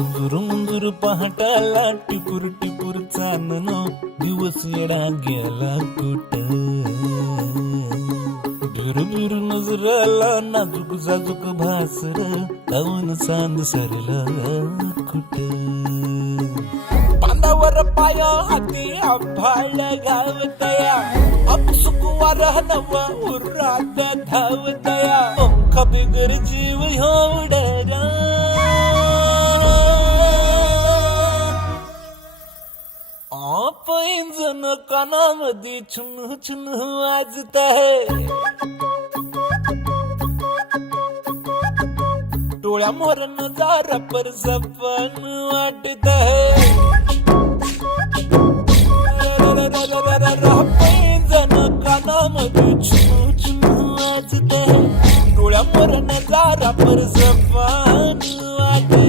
मुंजूर पहाटाला टिपूर टिपूर चांदण दिवस येडा गेला कुठ बिर नजराला नाजूक जाजूक भासर काऊन चांद सरला कुठ बांधावर पाया हाती आभाळ गावतया अपसुक वारा नवा उरात धावतया पंख बिगर जीव होडगा पैंजण कानामध्ये छुन छुन वाजत आहे डोळ्या मोर नजारा पर सपन वाटत आहे पैंजण कानामध्ये छुन छुन वाजत आहे डोळ्या मोर नजारा पर सपन वाटत